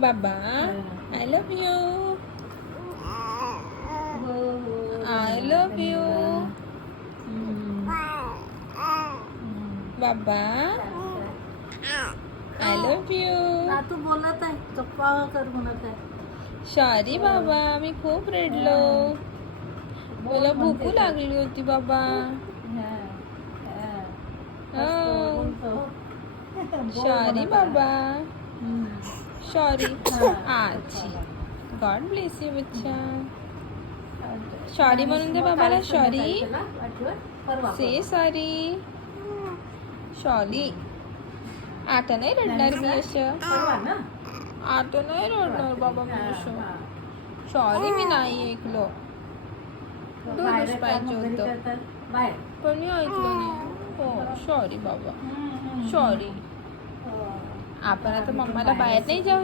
बाबा I love you. I love you बाबा. I love you. तू बोलत आहे गप्पा कर म्हणत आहे. सॉरी बाबा, मी खूप रडलो. मला भूक लागली होती बाबा. सॉरी बाबा. सॉरी. आजी गॉड ब्लेस यू बच्चा. सॉरी म्हणून दे बाबाला. सॉरी. से सॉरी. सॉरी. आता नाही रडणार मी असं. आता नाही रडणार बाबा मी असं. सॉरी मी नाही ऐकलो. दूधच पाहिजे होतं पण मी ऐकलं नाही. हो सॉरी बाबा. सॉरी. आपण आता मम्माला बाहेर नाही जाऊ.